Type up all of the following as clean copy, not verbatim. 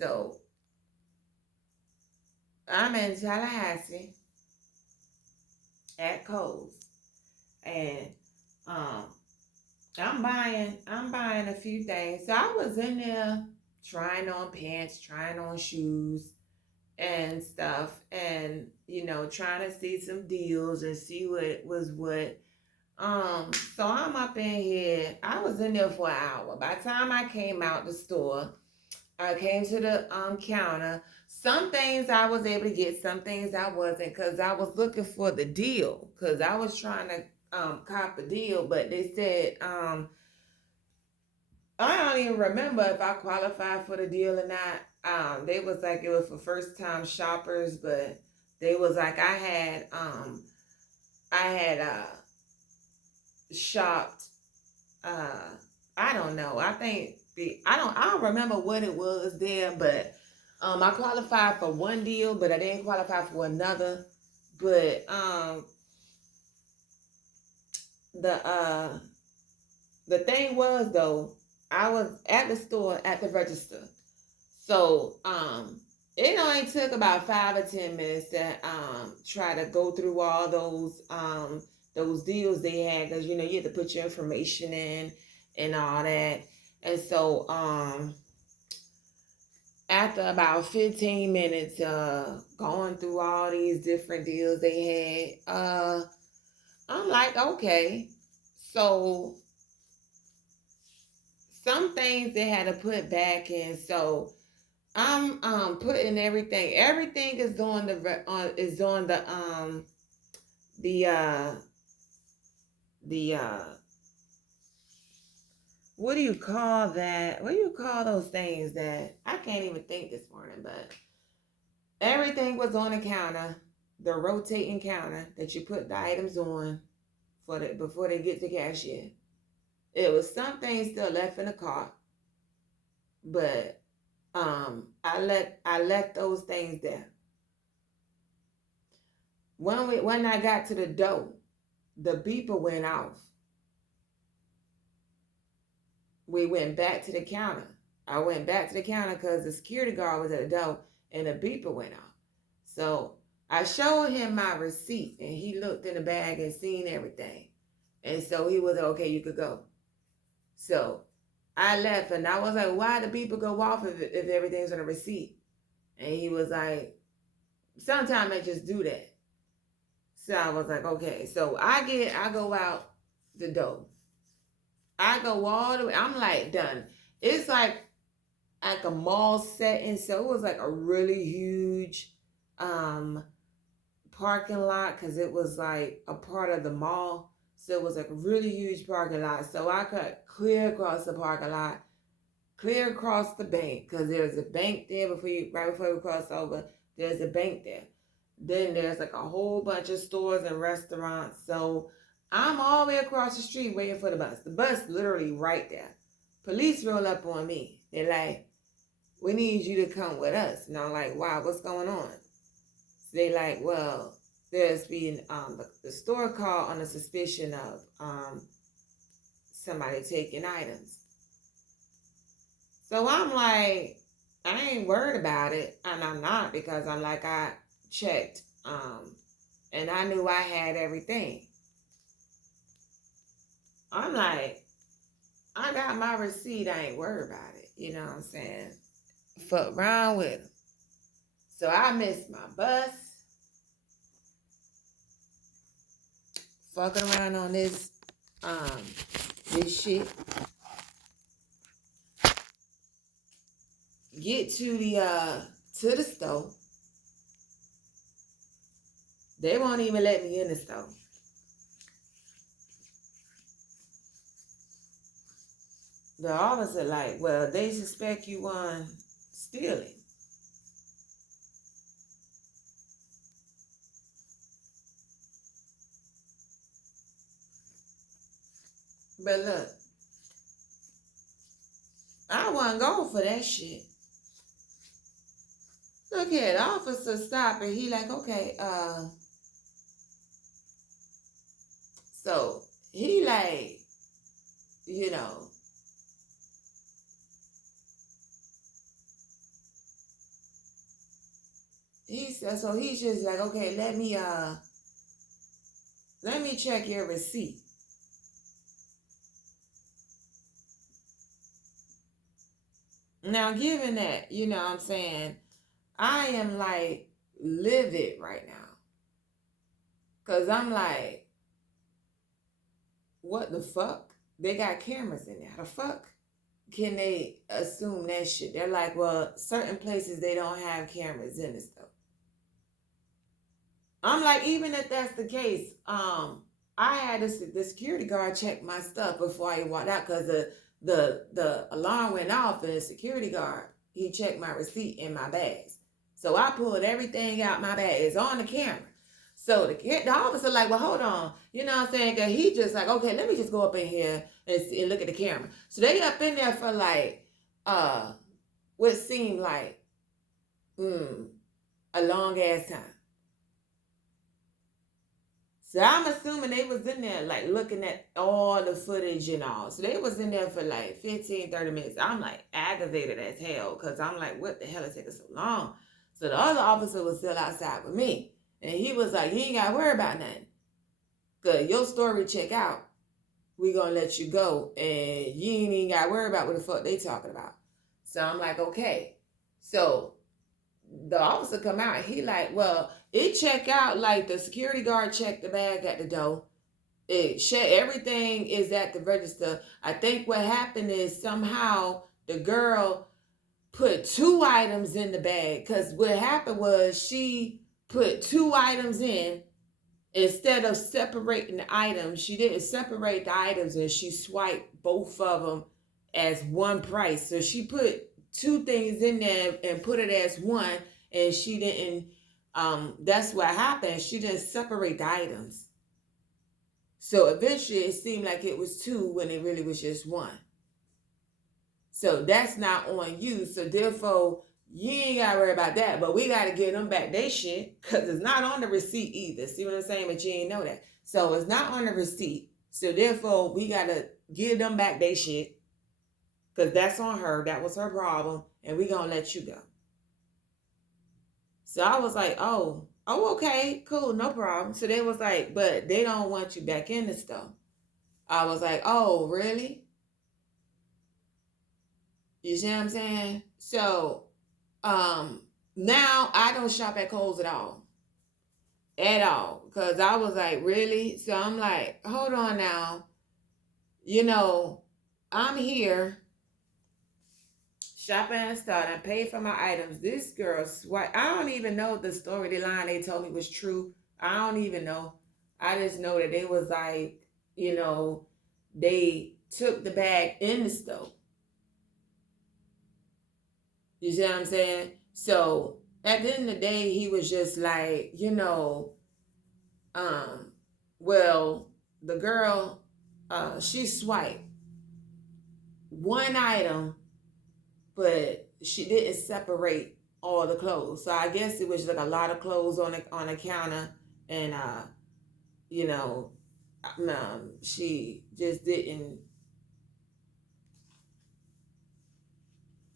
So I'm in Tallahassee at Khols, and um, I'm buying a few things. So I was in there trying on pants, trying on shoes and stuff, and trying to see some deals and see what was what. So I'm up in here. I was in there for an hour. By the time I came out the store, I came to the counter. Some things I was able to get, some things I wasn't, because I was looking for the deal. Because I was trying to cop a deal, but they said I don't even remember if I qualified for the deal or not. They was like it was for first time shoppers, but they was like I had shopped. Uh, I don't know. I think I don't remember what it was there, but I qualified for one deal, but I didn't qualify for another. But the uh the thing was though, I was at the store at the register. So it only took about 5 or 10 minutes to try to go through all those deals they had, because you had to put your information in and all that. And so after about 15 minutes going through all these different deals they had, I'm like, okay. So some things they had to put back in. So I'm putting everything. Everything is on the what do you call that? What do you call those things that I can't even think this morning? But everything was on the counter, the rotating counter that you put the items on before they get to cashier. It was some things still left in the cart, but I left those things there. When I got to the door, the beeper went off. We went back to the counter. I went back to the counter because the security guard was at the door and the beeper went off. So I showed him my receipt and he looked in the bag and seen everything. And so he was like, okay, you could go. So I left and I was like, why the beeper go off if everything's on a receipt? And he was like, sometimes I just do that. So I was like, okay. So I go out the door. I go all the way. I'm like done. It's like a mall setting, so it was like a really huge parking lot because it was like a part of the mall. So it was like a really huge parking lot. So I could clear across the parking lot, clear across the bank because there's a bank there right before you cross over. There's a bank there. Then there's like a whole bunch of stores and restaurants. So I'm all the way across the street waiting for the bus. The bus literally right there. Police roll up on me. They're like, we need you to come with us. And I'm like, wow, what's going on? So they like, well, there's been the store called on the suspicion of somebody taking items. So I'm like, I ain't worried about it. And I'm not, because I'm like, I checked and I knew I had everything. I'm like, I got my receipt. I ain't worried about it. You know what I'm saying? Fuck around with them. So I missed my bus. Fucking around on this shit. Get to the store. They won't even let me in the store. The officer like, well, they suspect you on stealing. But look, I wasn't going for that shit. Look here, the officer stopped and he like, okay, so he like, you know, so he's just like, okay, let me check your receipt. Now, given that, you know what I'm saying, I am like livid right now. Because I'm like, what the fuck? They got cameras in there. How the fuck can they assume that shit? They're like, well, certain places they don't have cameras in the stuff. I'm like, even if that's the case, I had the security guard check my stuff before I walked out because the alarm went off and the security guard, he checked my receipt in my bags. So I pulled everything out my bag. It's on the camera. So the officer like, well, hold on. You know what I'm saying? Cause he just like, okay, let me just go up in here and look at the camera. So they up in there for like, what seemed like a long ass time. So I'm assuming they was in there like looking at all the footage and all. So they was in there for like 15, 30 minutes. I'm like aggravated as hell because I'm like, what the hell is taking so long? So the other officer was still outside with me. And he was like, you ain't got to worry about nothing. Because your story check out. We going to let you go. And you ain't even got to worry about what the fuck they talking about. So I'm like, okay. So the officer come out and he like, well, it check out like the security guard checked the bag at the door. Everything is at the register. I think what happened is somehow the girl put 2 items in the bag because what happened was she put 2 items in instead of separating the items. She didn't separate the items and she swiped both of them as one price. So she put 2 things in there and put it as one, and she didn't, that's what happened. She didn't separate the items. So eventually it seemed like it was 2 when it really was just 1. So that's not on you. So therefore, you ain't got to worry about that. But we got to give them back their shit because it's not on the receipt either. See what I'm saying? But you ain't know that. So it's not on the receipt. So therefore, we got to give them back their shit because that's on her. That was her problem. And we going to let you go. So I was like, oh, okay, cool, no problem. So they was like, but they don't want you back in the store. I was like, oh, really? You see what I'm saying? So now I don't shop at Khols at all. At all. Because I was like, really? So I'm like, hold on now. You know, I'm here shopping at a store and I paid for my items. This girl swipe. I don't even know if the story, the line they told me was true. I don't even know. I just know that they was like, you know, they took the bag in the store. You see what I'm saying? So at the end of the day, he was just like, you know, well, the girl, she swiped 1 item, but she didn't separate all the clothes. So I guess it was like a lot of clothes on the counter, and you know, she just didn't,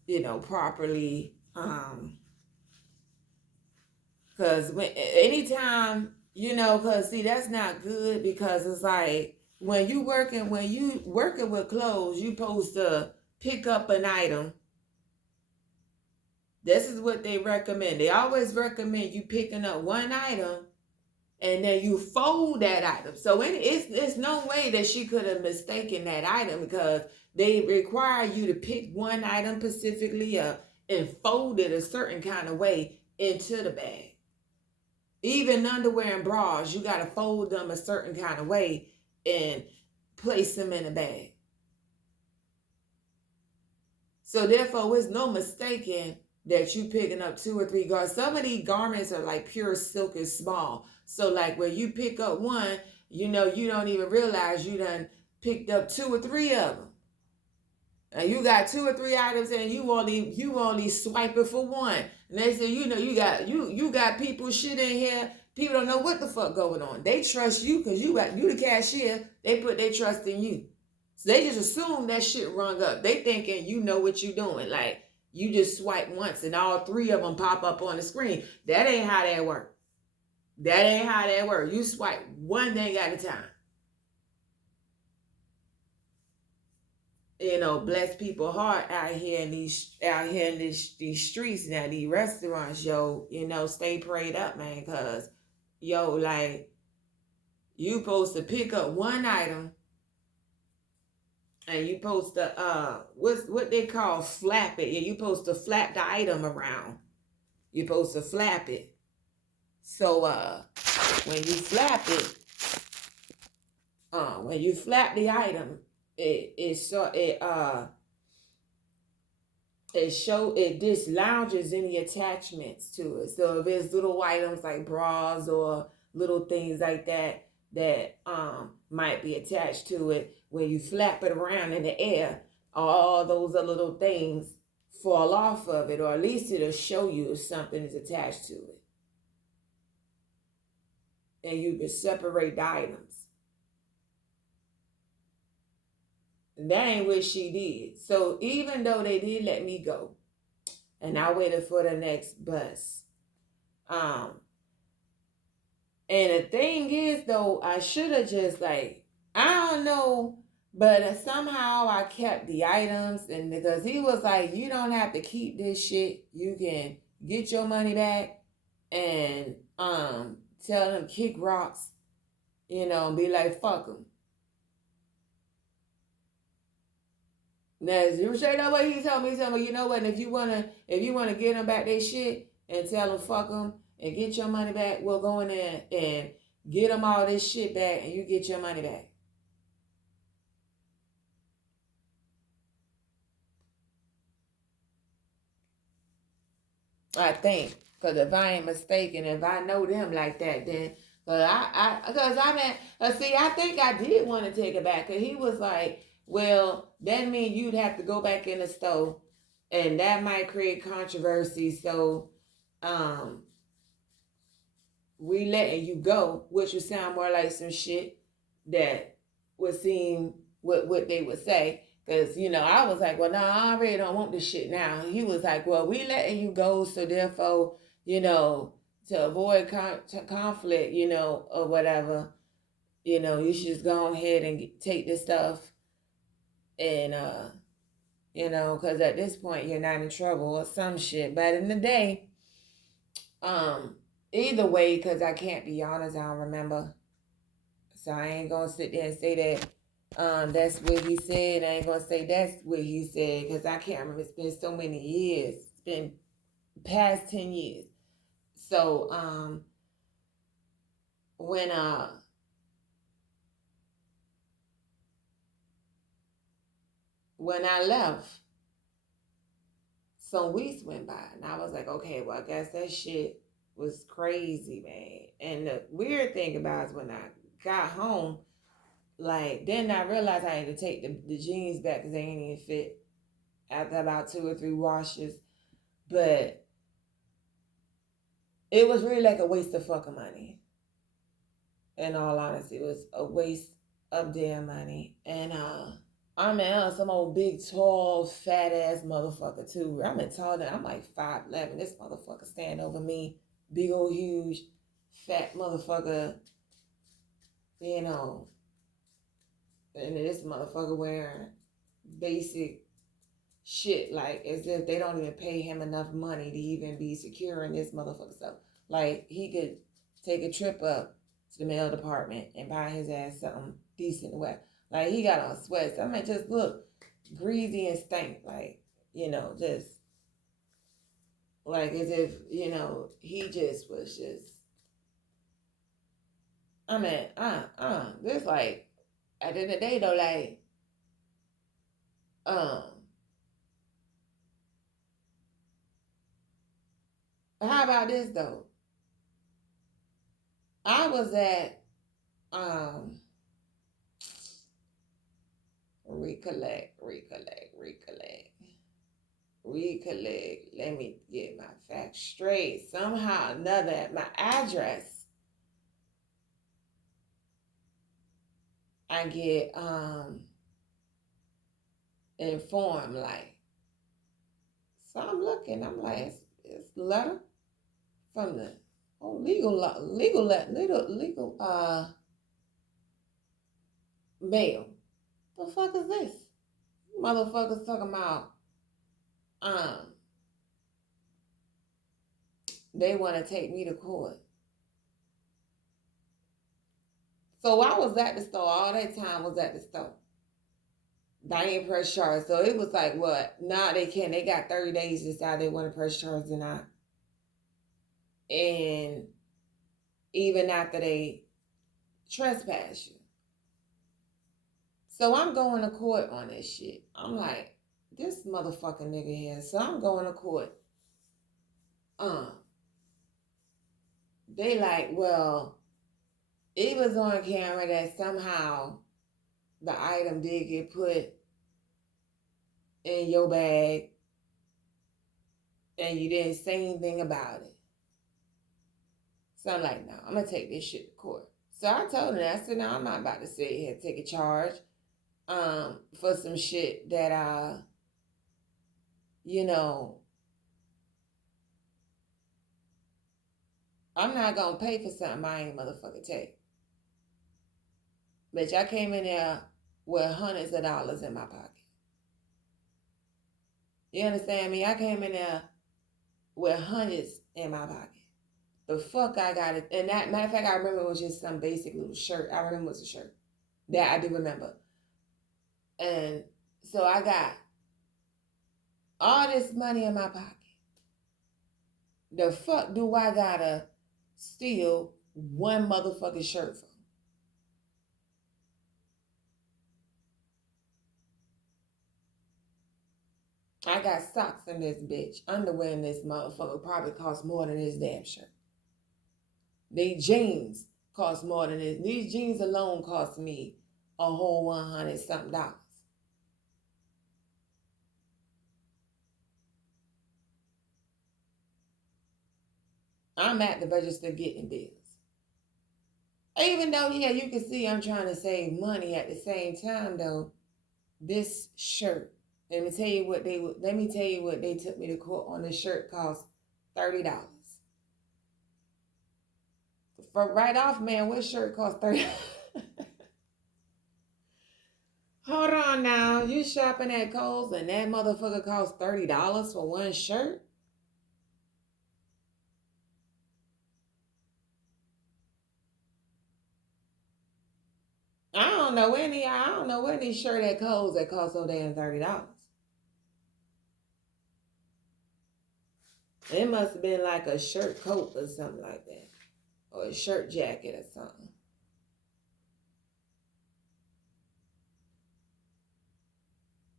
you know, properly, because anytime, you know, because see, that's not good, because it's like when you working with clothes, you supposed to pick up an item. This is what they recommend. They always recommend you picking up 1 item and then you fold that item. So it's no way that she could have mistaken that item, because they require you to pick 1 item specifically up and fold it a certain kind of way into the bag. Even underwear and bras, you got to fold them a certain kind of way and place them in the bag. So therefore, it's no mistaking that you picking up 2 or 3 garments. Some of these garments are like pure silk and small. So like when you pick up 1, you know, you don't even realize you done picked up 2 or 3 of them. And you got 2 or 3 items and you only swipe it for 1. And they say, you know, you got people shit in here. People don't know what the fuck going on. They trust you because you the cashier. They put their trust in you. So they just assume that shit rung up. They thinking you know what you doing. Like, You just swipe once and all three of them pop up on the screen. That ain't how that works. That ain't how that works. You swipe one thing at a time. You know, bless people heart out here in these streets now, these restaurants, yo, you know, stay prayed up, man, cause yo, like, you supposed to pick up one item and you supposed to what they call flap it. Yeah, you supposed to flap the item around. You supposed to flap it. So when you flap it, when you flap the item, it dislodges any attachments to it. So if it's little items like bras or little things like that might be attached to it, when you flap it around in the air, all those other little things fall off of it, or at least it'll show you if something is attached to it. And you can separate the items. That ain't what she did. So even though they did let me go, and I waited for the next bus, and the thing is though, I should have just I don't know, but somehow I kept the items, and because he was like, you don't have to keep this shit. You can get your money back and tell them kick rocks, you know, and be like, fuck them. Now, you say that way he told me, you know what, if you wanna get them back their shit and tell them fuck them and get your money back, we'll go in there and get them all this shit back and you get your money back. I think, because if I ain't mistaken, if I know them like that, then I think I did want to take it back, because he was like, well, that means you'd have to go back in the store, and that might create controversy. So, we letting you go, which would sound more like some shit that would seem what they would say. Because, you know, I was like, well, no, I already don't want this shit now. He was like, well, we letting you go, so therefore, you know, to avoid conflict, you know, or whatever, you know, you should just go ahead and take this stuff and, you know, because at this point, you're not in trouble or some shit. But in the day, either way, because I can't be honest, I don't remember. So I ain't going to sit there and say that that's what he said. I ain't going to say that's what he said, because I can't remember. It's been so many years. It's been past 10 years. So when I left, some weeks went by, and I was like, okay, well, I guess that shit was crazy, man. And the weird thing about it is when I got home, like, then I realized I had to take the jeans back because they ain't even fit after about 2 or 3 washes. But it was really like a waste of fucking money. In all honesty, it was a waste of damn money. And I mean, some old big, tall, fat ass motherfucker too. I'm taller. I'm like 5'11". This motherfucker stand over me, big old huge, fat motherfucker. You know, and this motherfucker wearing basic shit, like as if they don't even pay him enough money to even be secure in this motherfucker stuff. Like, he could take a trip up to the mail department and buy his ass something decent to wear. Like, he got on sweats. I mean, just look greasy and stink. Like, you know, just like as if, you know, he just was just, I mean, this, like, at the end of the day though, like, how about this though? I was at recollect. Let me get my facts straight. Somehow or another, at my address, I get informed, like, So I'm looking. I'm like, it's a letter from the legal mail. The fuck is this? Motherfuckers talking about um they want to take me to court. So I was at the store all that time. Was at the store. I ain't press charge. So it was like, what? Nah, they can't. They got 30 days to decide they want to press charge or not. And even after they trespass you. So I'm going to court on this shit. I'm like, this motherfucking nigga here. So I'm going to court. They like, well, it was on camera that somehow the item did get put in your bag and you didn't say anything about it. So I'm like, no, I'm going to take this shit to court. So I told him, I said, no, I'm not about to sit here and take a charge for some shit that, you know, I'm not going to pay for something I ain't motherfucking take. Bitch, I came in there with hundreds of dollars in my pocket. You understand me? I came in there with hundreds in my pocket. The fuck I got it. And that matter of fact, I remember it was just some basic little shirt. I remember it was a shirt. That I do remember. And so I got all this money in my pocket. The fuck do I gotta steal one motherfucking shirt from? I got socks in this bitch. Underwear in this motherfucker probably cost more than this damn shirt. These jeans cost more than this. These jeans alone cost me a whole $100 something. I'm at the register getting bills. Even though, yeah, you can see I'm trying to save money at the same time, though, this shirt, let me tell you what they took me to court on. This shirt cost $30. For right off, man, what shirt cost $30? Hold on now. You shopping at Khols and that motherfucker cost $30 for one shirt? I don't know any shirt at Khols that costs so damn $30. It must have been like a shirt coat or something like that. Or a shirt jacket or something.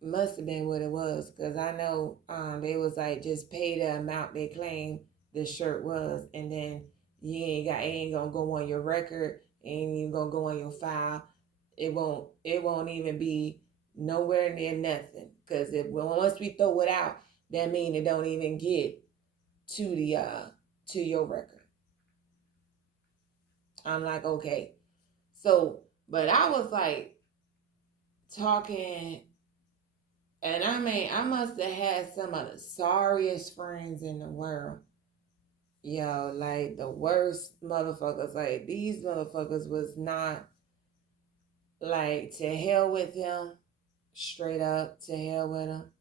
Must have been what it was, because I know they was like, just pay the amount they claim the shirt was, and then it ain't gonna go on your record, ain't even gonna go on your file. It won't even be nowhere near nothing. Because once we throw it out, that mean it don't even get to the to your record. I'm like, okay. So, but I was like talking, and I mean, I must have had some of the sorriest friends in the world. Yo, like the worst motherfuckers. Like these motherfuckers was not, like, to hell with them. Straight up, to hell with them.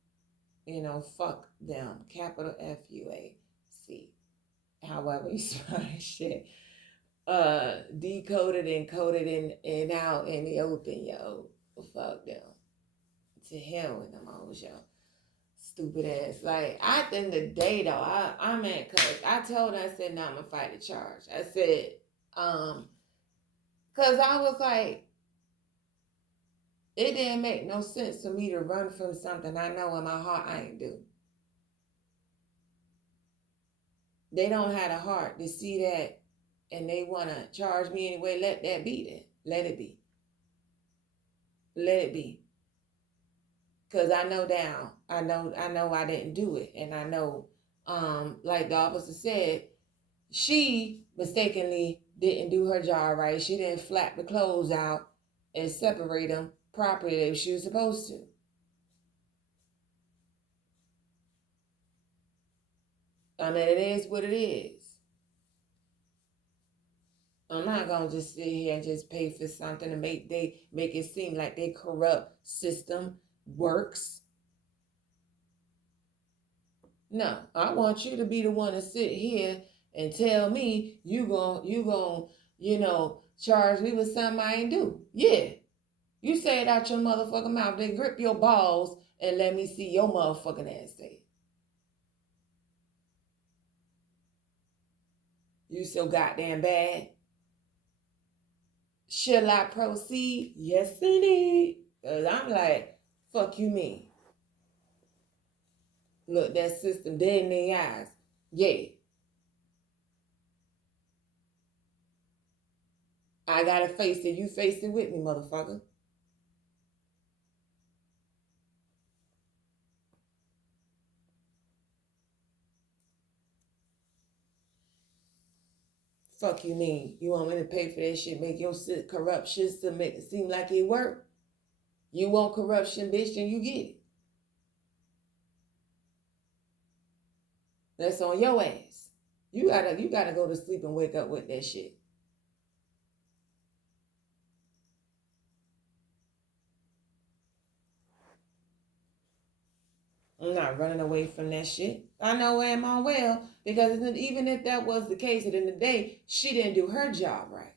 You know, fuck them. Capital FUAC. However you spell that shit. Decoded and coded and out in the open, yo. Fuck them. To hell with them hoes, yo. Stupid ass. Like, at the end of the day, though, I mean, cause I told her, I said, no, I'm gonna fight the charge. I said, cause I was like, it didn't make no sense for me to run from something I know in my heart I ain't do. They don't have a heart to see that, and they wanna charge me anyway. Let that be then. Let it be. Let it be. Cause I know I didn't do it, and I know, like the officer said, she mistakenly didn't do her job right. She didn't flap the clothes out and separate them properly that she was supposed to. I mean, it is what it is. I'm not gonna just sit here and just pay for something to make it seem like their corrupt system works. No, I want you to be the one to sit here and tell me you gon' charge me with something I ain't do. Yeah. You say it out your motherfucking mouth, then grip your balls and let me see your motherfucking ass say it. You so goddamn bad. Shall I proceed? Yes, indeed. Cause I'm like, fuck you mean? Look that system dead in their eyes. Yeah. I gotta face it. You face it with me, motherfucker. Fuck you mean? You want me to pay for that shit? Make your corrupt system make it seem like it work? You want corruption, bitch, then you get it. That's on your ass. You gotta go to sleep and wake up with that shit. I'm not running away from that shit. I know am I well, because even if that was the case, at the end of the day, she didn't do her job right.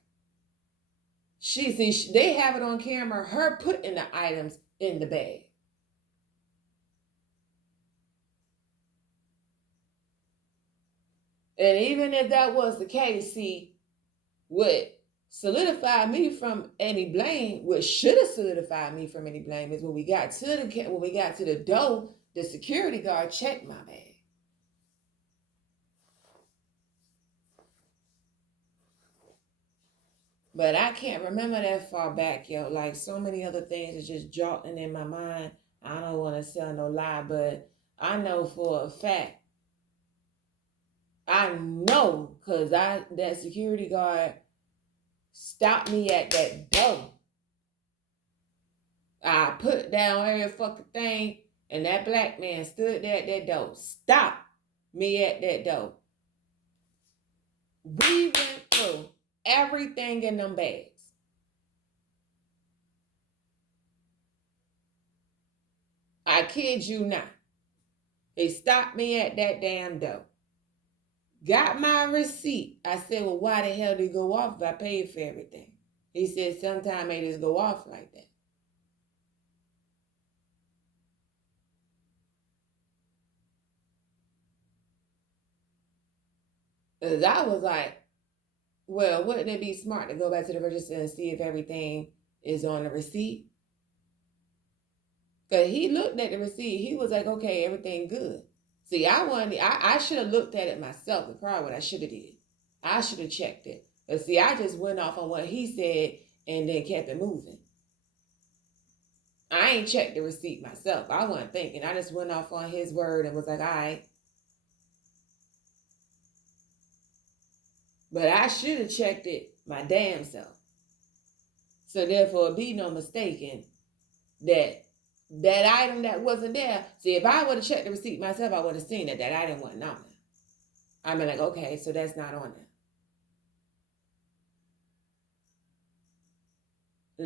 They have it on camera, her putting the items in the bag. And even if that was the case, see, what solidified me from any blame, what should have solidified me from any blame, is when we got to the door, the security guard checked my bag. But I can't remember that far back, yo. Like, so many other things are just jolting in my mind. I don't want to tell no lie, but I know for a fact. I know, because that security guard stopped me at that door. I put down every fucking thing, and that black man stood there at that door. Stopped me at that door. We went through everything in them bags. I kid you not. They stopped me at that damn door. Got my receipt. I said, well, why the hell did it go off if I paid for everything? He said, sometimes they just go off like that. Because I was like, well, wouldn't it be smart to go back to the register and see if everything is on the receipt? Because he looked at the receipt. He was like, okay, everything good. See, I should have looked at it myself. That's probably what I should have did. I should have checked it. But see, I just went off on what he said and then kept it moving. I ain't checked the receipt myself. I wasn't thinking. I just went off on his word and was like, all right. But I should have checked it my damn self. So therefore, be no mistaken that item that wasn't there. See, if I would have checked the receipt myself, I would have seen that item wasn't on there. I'd be like, okay, so that's not on there.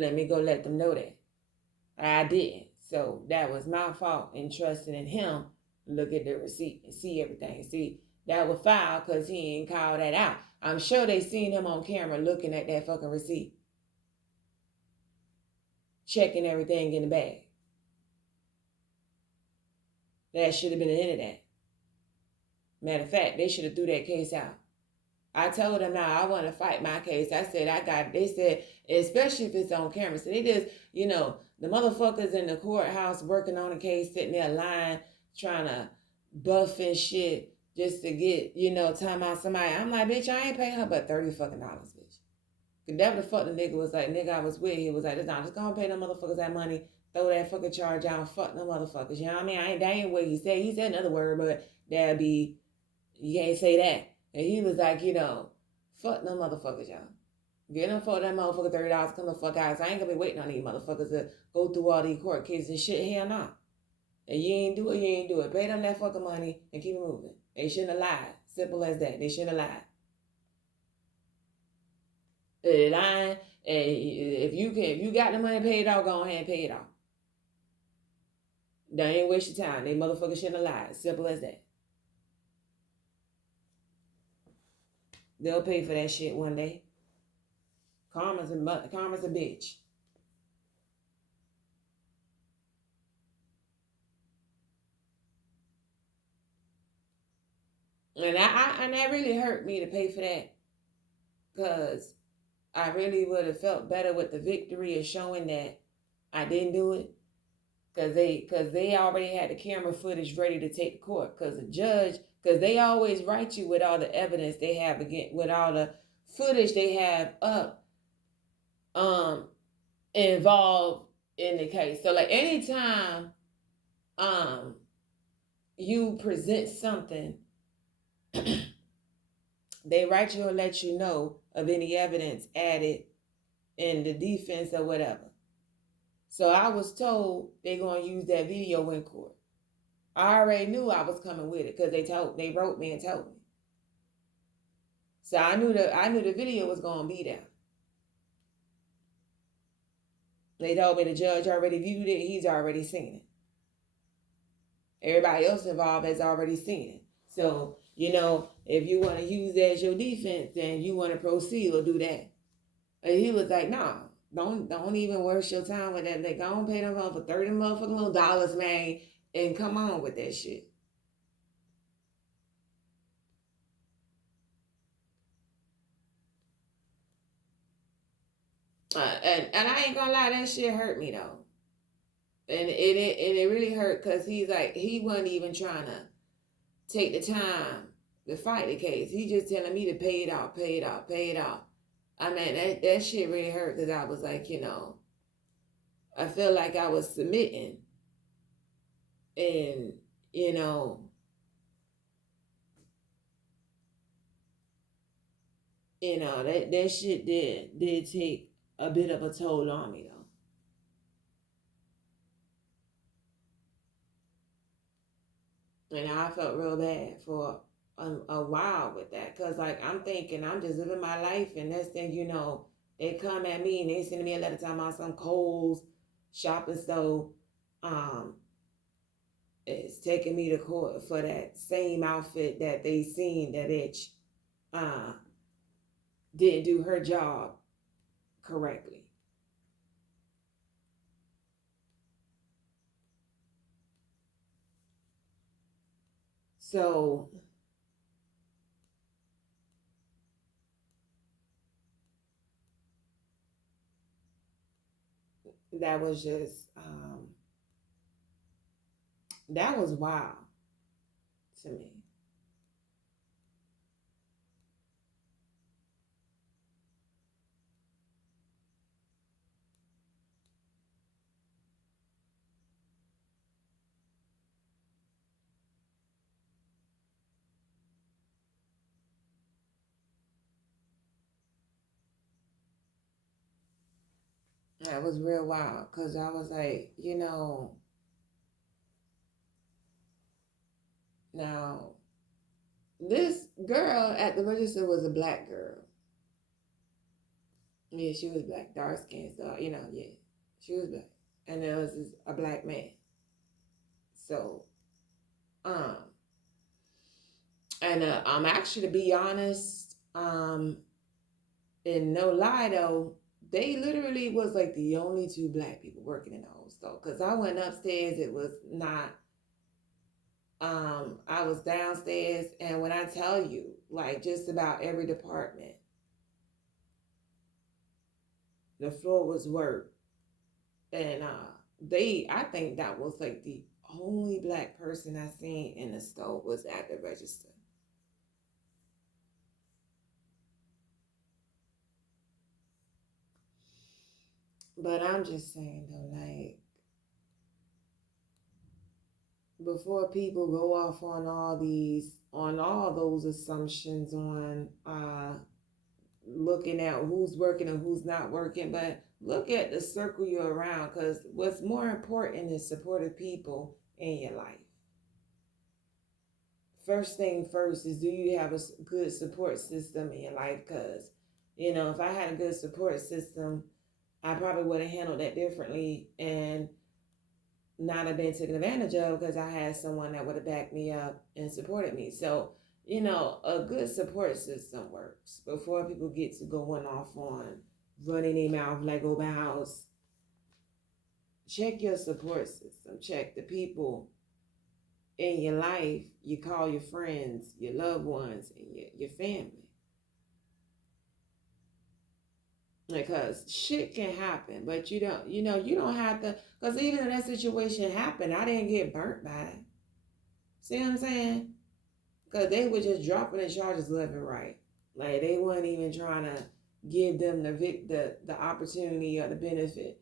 Let me go let them know that. I didn't. So that was my fault in trusting in him. Look at the receipt and see everything. See, that was foul because he ain't called that out. I'm sure they seen him on camera looking at that fucking receipt. Checking everything in the bag. That should have been the end of that. Matter of fact, they should have threw that case out. I told them, now I want to fight my case. I said, they said, especially if it's on camera. So they just, the motherfuckers in the courthouse working on a case, sitting there lying, trying to buff and shit just to get, time out somebody. I'm like, bitch, I ain't paying her but $30 fucking dollars, bitch. Cause that the fuck the nigga was like, nigga I was with, he was like, I'm just gonna pay them motherfuckers that money, throw that fucking charge out, fuck them motherfuckers. You know what I mean? That ain't what he said. He said another word, but that'd be, you can't say that. And he was like, fuck them motherfuckers, y'all. Get them for that motherfucker $30, come the fuck out. So I ain't gonna be waiting on these motherfuckers to go through all these court cases and shit. Hell no. And you ain't do it, you ain't do it. Pay them that fucking money and keep it moving. They shouldn't have lied. Simple as that. They shouldn't have lied. They lying, and if you got the money paid off, go ahead and pay it off. They ain't waste your time. They motherfuckers shouldn't have lied. Simple as that. They'll pay for that shit one day. Karma's a bitch. And that really hurt me to pay for that, because I really would have felt better with the victory of showing that I didn't do it, because they already had the camera footage ready to take to court, because the judge, because they always write you with all the evidence they have, again, with all the footage they have up involved in the case. So like anytime you present something, they write you and let you know of any evidence added in the defense or whatever. So I was told they're going to use that video in court. I already knew I was coming with it, because they wrote me and told me. So I knew the video was going to be there. They told me the judge already viewed it. He's already seen it. Everybody else involved has already seen it. So, if you want to use that as your defense, then you want to proceed or do that. And he was like, nah, don't even waste your time with that. Like, go on, pay them for $30 motherfucking little dollars, man, and come on with that shit. And I ain't gonna lie, that shit hurt me though. And it really hurt, because he's like, he wasn't even trying to take the time to fight the case. He just telling me to pay it off, pay it off, pay it off. I mean, that shit really hurt, because I was like, I felt like I was submitting. And, that shit did take a bit of a toll on me, though. And I felt real bad for a while with that, because like I'm thinking I'm just living my life, and next thing you know, they come at me and they send me a letter talking about some Khols shopping store is taking me to court for that same outfit that they seen that bitch didn't do her job correctly. So that was just that was wild to me. That was real wild, because I was like, now this girl at the register was a black girl. Yeah, she was black, dark skin, so yeah, she was black, and there was a black man. So, and I'm actually, to be honest, and no lie though, they literally was like the only two black people working in the whole store. Cause I went upstairs, it was not. I was downstairs, and when I tell you, like just about every department, the floor was work, and I think that was like the only black person I seen in the store was at the register. But I'm just saying though, like, before people go off on all those assumptions on looking at who's working and who's not working, but look at the circle you're around, because what's more important is supportive people in your life. First thing first is, do you have a good support system in your life? Because, if I had a good support system, I probably would have handled that differently and not have been taken advantage of, because I had someone that would have backed me up and supported me. So, a good support system works. Before people get to going off on running their mouth like Oba House, check your support system. Check the people in your life. You call your friends, your loved ones, and your family. Because shit can happen, but you don't have to, because even if that situation happened, I didn't get burnt by it. See what I'm saying? Because they were just dropping the charges left and right. Like, they weren't even trying to give them the opportunity or the benefit.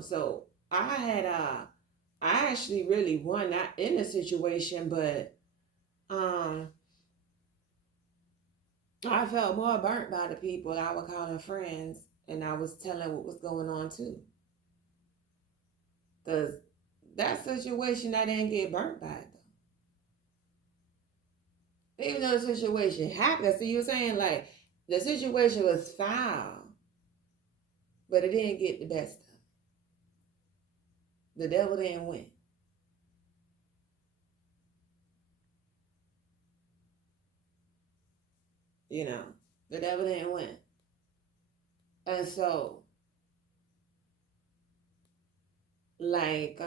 So I actually really won that in the situation, but I felt more burnt by the people I was calling friends, and I was telling what was going on too. Because that situation, I didn't get burnt by it though. Even though the situation happened, see, you're saying like the situation was foul, but it didn't get the best of it. The devil didn't win. The devil didn't win. And so, like,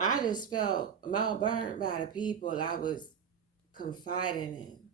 I just felt more burnt by the people I was confiding in.